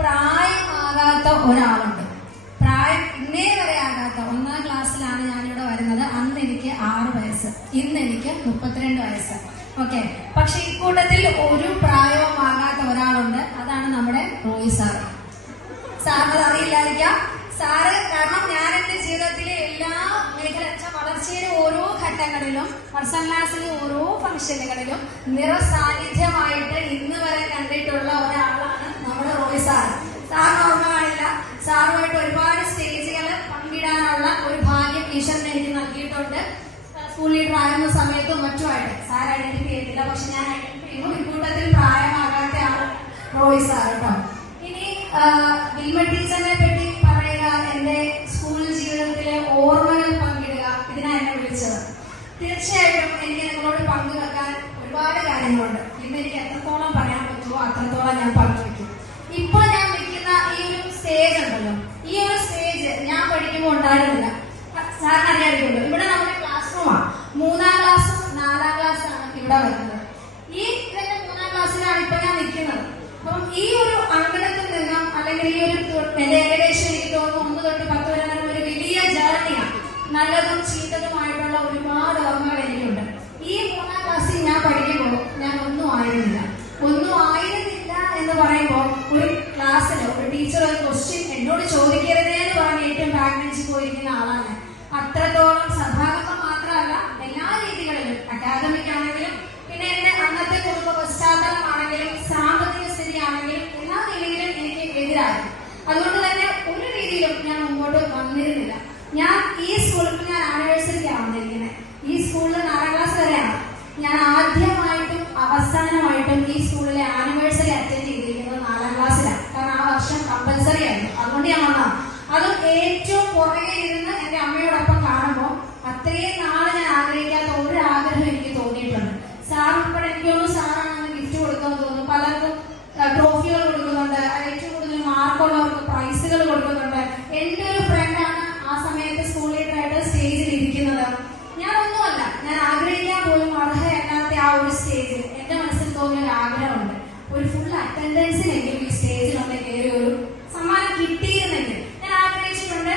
പ്രായമാകാത്ത ഒരാളുണ്ട്. പ്രായം ഇന്നേ വരെ ആകാത്ത ഒന്നാം ക്ലാസ്സിലാണ് ഞാനിവിടെ വരുന്നത്. അന്ന് എനിക്ക് ആറ് വയസ്സ് ഇന്ന് എനിക്ക് മുപ്പത്തിരണ്ട് വയസ്സ്. ഓക്കെ പക്ഷെ ഇക്കൂട്ടത്തിൽ ഒരു പ്രായവും ആകാത്ത ഒരാളുണ്ട്. അതാണ് നമ്മുടെ റോയ് സാർ. സാറിന് അറിയില്ലായിരിക്കാം. സാറ് കാരണം ഞാൻ എന്റെ ജീവിതത്തിലെ എല്ലാ മേഖല വളർച്ചയിലെ ഓരോ ഘട്ടങ്ങളിലും ഫസ്റ്റ് ക്ലാസ്സിലെ ഓരോ ഫംഗ്ഷനുകളിലും നിറസാന്നിധ്യമായിട്ട് ഇന്ന് വരെ കണ്ടിട്ടുള്ള സാർ സാറിന് ഓർമ്മ സാറുമായിട്ട് ഒരുപാട് സ്റ്റേജുകൾ പങ്കിടാനുള്ള ഒരു ഭാഗ്യം ഈശ്വരൻ എനിക്ക് നൽകിയിട്ടുണ്ട്. സ്കൂൾ ലീഡർ ആയിരുന്ന സമയത്തും മറ്റുമായിട്ട്. സാർ ഐഡന്റിഫൈ ചെയ്തില്ല പക്ഷെ ഞാൻ ഐഡന്റിഫൈ ചെയ്യുന്നു ഇക്കൂട്ടത്തിൽ പ്രായമാകാത്ത ആൾ റോയ് സാർ കേട്ടോ. ഇനി വിൽമ ടീച്ചറിനെ പറ്റി പറയുക എന്റെ സ്കൂൾ ജീവിതത്തിലെ ഓർമ്മകൾ പങ്കിടുക ഇതിനാ എന്നെ വിളിച്ചത്. തീർച്ചയായിട്ടും എനിക്ക് നിങ്ങളോട് പങ്കുവെക്കാൻ ഒരുപാട് കാര്യങ്ങളുണ്ട്. ഇന്ന് എനിക്ക് എത്രത്തോളം പറയാൻ പറ്റുമോ അത്രത്തോളം ഞാൻ പങ്കുവെക്കും ഇപ്പോൾ സ്റ്റേജ് ഉണ്ടല്ലോ. ഈ ഒരു സ്റ്റേജ് ഞാൻ പഠിക്കുമ്പോൾ ഉണ്ടായിരുന്നില്ല. സാറിന് അറിയാറിയുള്ളൂ ഇവിടെ നമ്മുടെ ക്ലാസ് റൂമാണ് മൂന്നാം ക്ലാസ്സും നാലാം ക്ലാസ്സാണ് ഇവിടെ വരുന്നത്. ഈ തന്നെ മൂന്നാം ക്ലാസ്സിലാണ് ഇപ്പൊ ഞാൻ നിൽക്കുന്നത്. അപ്പം ഈ ഒരു അങ്കണത്തിൽ നിന്നും അല്ലെങ്കിൽ ഈ ഒരു എന്റെ ഏകദേശം എനിക്ക് തോന്നുന്നു ഒന്ന് തൊട്ട് പത്ത് വരെ ഒരു വലിയ ജേർണിയാണ് നല്ലതും ചീത്തതുമായിട്ടുള്ള ഒരുപാട് ഓർമ്മകൾ എനിക്കുണ്ട്. ഈ മൂന്നാം ക്ലാസ്സിൽ ഞാൻ പഠിക്കുമ്പോൾ ഞാൻ ഒന്നും ആയിരുന്നില്ല. ഒന്നും ആയിരുന്നില്ല എന്ന് പറയുമ്പോൾ ഒരു ക്ലാസ്സിലോ ഒരു ക്വസ്റ്റ്യൻ എന്നോട് ചോദിക്കരുതേ എന്ന് പറഞ്ഞ് ഏറ്റവും പ്രാഗ്നൻസി പോയിരിക്കുന്ന ആളാണ്. അത്രത്തോളം സഭാഗം മാത്രമല്ല എല്ലാ രീതികളിലും അക്കാദമിക് ആണെങ്കിലും പിന്നെ എന്റെ അന്നത്തെ കുടുംബ പശ്ചാത്തലമാണെങ്കിലും സാമ്പത്തിക സ്ഥിതി ആണെങ്കിലും എല്ലാ നിലയിലും എനിക്ക് എതിരായിരുന്നു അതുകൊണ്ട് തന്നെ ഒരു രീതിയിലും ഞാൻ മുമ്പോട്ട് വന്നിരുന്നില്ല ഞാൻ ഈ സ്കൂളിൽ ഞാൻ ആനിവേഴ്സറിക്കാണ് വന്നിരിക്കുന്നത് ഈ സ്കൂളിൽ നാലാം ക്ലാസ് വരെയാണ് ഞാൻ ആദ്യമായിട്ടും അവസാനമായിട്ടും ഈ സ്കൂളിലെ ആനിവേഴ്സറി അറ്റൻഡ് ചെയ്തിരിക്കുന്നത് നാലാം ക്ലാസ്സിലാണ് കാരണം ആ വർഷം കമ്പൽസറി ആയിരുന്നു അതുകൊണ്ട് ഞാൻ വന്നതാണ് അതും ഏറ്റവും പുറകെ ഇരുന്ന് എന്റെ അമ്മയോടൊപ്പം കാണുമ്പോൾ അത്രയും നാളെ ഞാൻ ആഗ്രഹിക്കാത്ത ഒരു ആഗ്രഹം എനിക്ക് തോന്നിയിട്ടുണ്ട് സാർ ഉൾപ്പെടെ എനിക്ക് തോന്നുന്നു സാറാണ് ഗിഫ്റ്റ് കൊടുക്കുമെന്ന് തോന്നുന്നു പലർക്കും ട്രോഫികൾ കൊടുക്കുന്നുണ്ട് ഏറ്റവും കൂടുതൽ മാർക്കുള്ളവർക്ക് പ്രൈസുകൾ കൊടുക്കുന്നുണ്ട് എന്റെ ഒരു ഫ്രണ്ടാണ് ആ സമയത്ത് സ്കൂൾ ലീഡറായിട്ട് സ്റ്റേജിൽ ഇരിക്കുന്നത് ഞാൻ ഒന്നുമല്ല ഞാൻ ആഗ്രഹിക്കാൻ പോലും അർഹയല്ലാത്ത ആ ഒരു സ്റ്റേജിൽ എന്റെ മനസ്സിൽ തോന്നിയ ഒരു ആഗ്രഹമുണ്ട് ഒരു ഫുൾ ഈ സ്റ്റേജിൽ ഒന്ന് കയറി ഒരു സമ്മാനം കിട്ടിയിരുന്നെങ്കിൽ. ഞാൻ ആഗ്രഹിച്ചിട്ടുണ്ട്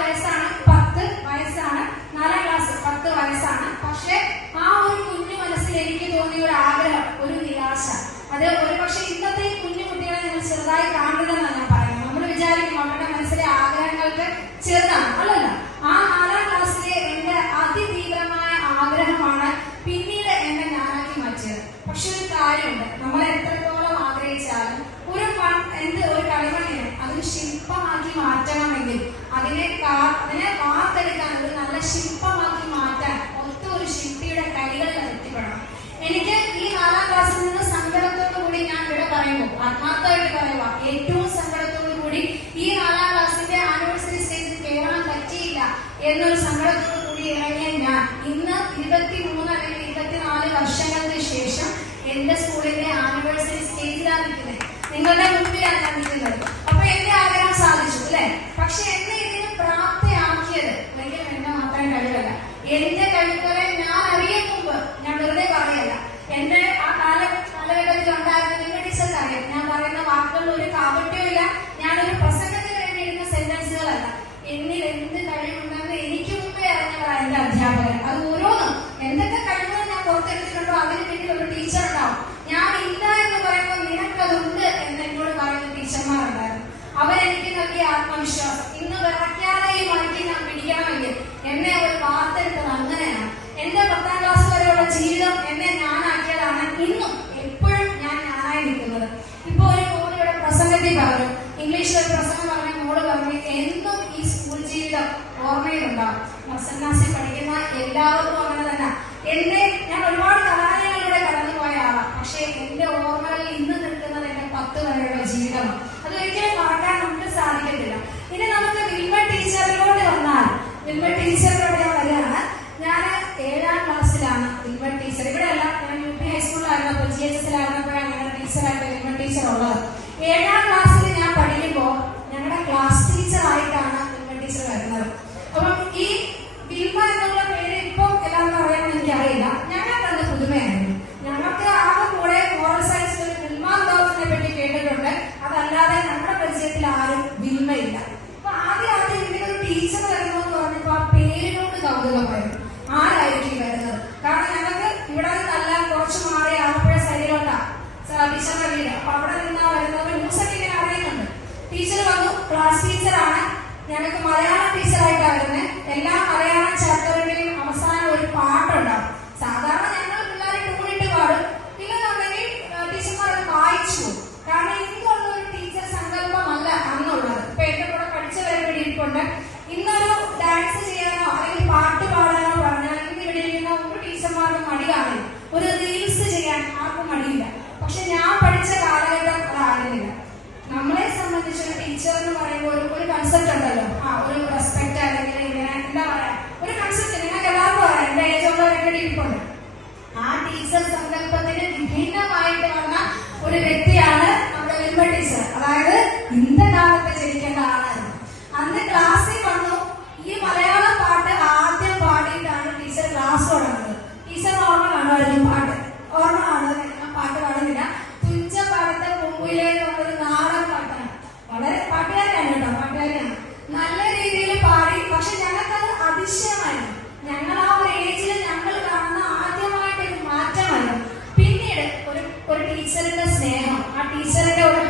വയസ്സാണ് പത്ത് വയസ്സാണ് നാലാം ക്ലാസ് പത്ത് വയസ്സാണ്. പക്ഷെ ആ ഒരു കുഞ്ഞു മനസ്സിൽ തോന്നിയ ഒരു ആഗ്രഹം ഒരു നിരാശ. അത് ഒരു ഇന്നത്തെ കുഞ്ഞു കുട്ടികളെ നിങ്ങൾ ചെറുതായി കാണരുതെന്നാണ് ഞാൻ പറയുന്നത്. നമ്മൾ വിചാരിക്കും അവരുടെ മനസ്സിലെ ആഗ്രഹങ്ങൾക്ക് ചെറുതാണ്. അല്ലല്ല ആ നാലാം ക്ലാസ്സിലെ എന്റെ അതിതീവ്രമായ ആഗ്രഹമാണ് പിന്നീട് എന്നെ ഞാനാക്കി മാറ്റിയത് പക്ഷെ ഒരു കാര്യമുണ്ട് നമ്മൾ എത്രത്തോളം ആഗ്രഹിച്ചാലും ഒരു മൺ എന്ത് ഒരു കളിമണ്ണിനെ അതിന് ശില്പമാക്കി മാറ്റണമെങ്കിൽ അതിനെ അതിനെ വാർത്തെടുക്കാൻ ഒരു നല്ല ശില്പമാക്കി മാറ്റാൻ ഒത്ത ഒരു ശില്പിയുടെ കൈകളിൽ എത്തിപ്പെടണം എനിക്ക് ഈ നാലാം ക്ലാസ്സിൽ നിന്ന് സങ്കടത്തോടു കൂടി ഞാൻ ഇവിടെ പറയുമ്പോൾ ആത്മാർത്ഥമായിട്ട് പറയുക ഏറ്റവും സങ്കടത്തോടു കൂടി ഈ നാലാം ക്ലാസ്സിന്റെ ആനിവേഴ്സറി സ്റ്റേജിൽ കയറാൻ പറ്റിയില്ല എന്നൊരു സങ്കടത്തോടു കൂടി ഇറങ്ങിയ ഞാൻ ഇന്ന് ഇരുപത്തി മൂന്ന് അല്ലെങ്കിൽ ഇരുപത്തിനാല് വർഷങ്ങൾക്ക് ശേഷം എന്റെ സ്കൂളിന്റെ ആനിവേഴ്സറി സ്റ്റേജിലാണ് നിൽക്കുന്നത് നിങ്ങളുടെ മുമ്പിലാണ് ഞാൻ നിൽക്കുന്നത് അപ്പൊ എന്റെ ആഗ്രഹം സാധിച്ചു അല്ലെ പക്ഷെ എന്നെ ഇതിന് പ്രാപ്തയാക്കിയത് ഒരിക്കലും എന്നെ മാത്രം കഴിവല്ല എന്റെ കഴിവുകളെ ഞാൻ അറിയും മുമ്പ് ഞാൻ വെറുതെ പറയല്ല എന്റെ ആ കാല കാലഘട്ടത്തിൽ ഉണ്ടായിരുന്ന നിങ്ങളുടെ ടീച്ചർക്ക് അറിയാം ഞാൻ പറയുന്ന വാക്കുകളിൽ ഒരു കാപട്യവും ഇല്ല ഞാനൊരു പ്രസംഗത്തിന് വേണ്ടി എഴുതുന്ന സെന്റൻസുകളല്ല എന്നിൽ എന്ത് കഴിവുണ്ടെന്ന് എനിക്ക് മുമ്പേ അറിഞ്ഞവരാണ് എന്റെ അധ്യാപകർ അത് ഓരോന്നും എന്തൊക്കെ കഴിവുകൾ ഞാൻ പുറത്തെടുത്തിട്ടുണ്ടോ അതിന് പിന്നിൽ ഒരു ടീച്ചർ ഉണ്ടാവും ഞാൻ ഇല്ല എന്ന് പറയുമ്പോൾ നിനക്കതുണ്ട് എന്ന് എന്നോട് പറയുന്ന ടീച്ചർമാരുണ്ടായിരുന്നു അവരെനിക്ക് നൽകിയ ആത്മവിശ്വാസം. ഇന്ന് വിറയ്ക്കാതെ ഈ മണിക്ക് ഞാൻ പിടിക്കണമെങ്കിൽ എന്നെ ഒരു വാർത്തെടുത്തത് അങ്ങനെയാണ്. എന്റെ പത്താം ക്ലാസ് വരെയുള്ള ജീവിതം എന്നെ ഞാനാക്കിയതാണ് ഇന്നും എപ്പോഴും ഞാൻ ഞാനായി ഇപ്പൊ ഒരു മോളിയുടെ പ്രസംഗത്തിൽ പറഞ്ഞു. ഇംഗ്ലീഷിൽ ഒരു പ്രസംഗം പറഞ്ഞ മോൾ പറഞ്ഞു എന്നും ഈ സ്കൂൾ ജീവിതം ഓർമ്മയിലുണ്ടാവും. ക്ലാസ്സിൽ പഠിക്കുന്ന എല്ലാവർക്കും അങ്ങനെ തന്നെ. എന്റെ ഞാൻ ഒരുപാട് കലാലയങ്ങളിലൂടെ കടന്നുപോയ ആളാണ് പക്ഷെ എന്റെ ഓർമ്മകളിൽ ഇന്ന് നിൽക്കുന്നത് എന്റെ പത്ത് വരെയുള്ള ജീവിതമാണ് അതൊരിക്കലും മറക്കാൻ നമുക്ക് സാധിക്കത്തില്ല ഇനി നമുക്ക് വിൽമ ടീച്ചറിലോട്ട് വന്നാൽ വിൽമ ടീച്ചറിലൂടെ ഞാൻ വരികയാണ് ഞാൻ ഏഴാം ക്ലാസ്സിലാണ് വിൽമ ടീച്ചർ ഇവിടെ അല്ല ഞാൻ യു പി ഹൈസ്കൂളിലായിരുന്നപ്പോൾ ജി എച്ച് എസിലായിരുന്നപ്പോഴാണ് ഞങ്ങളുടെ ടീച്ചറായിട്ട് ടീച്ചർ ഉള്ളത് ഏഴാം ക്ലാസ്സിൽ സെന്ററിൽ അപ്പൊ അവിടെ നിന്നാ വരുന്നത് ന്യൂസൊക്കെ ഇങ്ങനെ അറിയുന്നുണ്ട്. ടീച്ചർ വന്നു. ക്ലാസ് ടീച്ചറാണ് ഞങ്ങൾക്ക് മലയാളം ടീച്ചറായിട്ടാണ് വരുന്നത്. എല്ലാ മലയാളം ചാപ്റ്ററിന്റെയും അവസാനം ഒരു പാട്ടുണ്ടാവും. സാധാരണ ഞങ്ങൾ പിള്ളേരെ ടൂണിട്ട് പാടും. ഇല്ലെന്നുണ്ടെങ്കിൽ ടീച്ചർമാർ വായിച്ചു കാരണം ഇന്നുള്ള ഒരു ടീച്ചർ സങ്കല്പമല്ല അന്നുള്ളത്. ഇപ്പൊ എന്റെ കൂടെ പഠിച്ചവരെ ഇവിടെ ഇന്നൊരു ഡാൻസ് ചെയ്യാനോ അല്ലെങ്കിൽ പാട്ട് പാടാനോ പറഞ്ഞാൽ ഇന്ന് ഇവിടെ ഇരിക്കുന്ന ഒരു ടീച്ചർമാർക്ക് മടി കാണില്ല ഒരു റീൽസ് ചെയ്യാൻ ആർക്കും മടിയില്ല. പക്ഷെ ഞാൻ പഠിച്ച കാലഘട്ടം അതായിരുന്നില്ല. നമ്മളെ സംബന്ധിച്ച് ഒരു ടീച്ചർ എന്ന് പറയുമ്പോൾ ഒരു ഒരു കൺസെപ്റ്റ് ഉണ്ടല്ലോ. ആ ഒരു റെസ്പെക്ട് അല്ലെങ്കിൽ ഇങ്ങനെ എന്താ പറയാ? ഒരു കൺസെപ്റ്റ് നിങ്ങൾക്ക് എല്ലാവർക്കും പറയാം എന്റെ ഏജ് ഉള്ളവരൊക്കെ ഇരിപ്പുണ്ട് ആ ടീച്ചർ സങ്കല്പത്തിന് വിഭിന്നമായിട്ട് വന്ന ഒരു വ്യക്തിയാണ് നമ്മുടെ വിൽമ ടീച്ചർ അതായത് ഇന്നത്തെ കാലത്ത് ജനിക്കേണ്ട ആളാണ് അന്ന് ക്ലാസ്സിൽ വന്നു. ഈ മലയാളം പാട്ട് ആദ്യം പാടിയിട്ടാണ് ടീച്ചർ ക്ലാസ് തുടങ്ങുന്നത്. ടീച്ചർ ഓർമ്മ കാണുമായിരുന്നു. ഞങ്ങൾ ആ ഒരു ഏജിൽ ഞങ്ങൾ കാണുന്ന ആദ്യമായിട്ട് ഒരു മാറ്റമല്ല പിന്നീട് ഒരു ഒരു ടീച്ചറിന്റെ സ്നേഹം. ആ ടീച്ചറിന്റെ ഒരു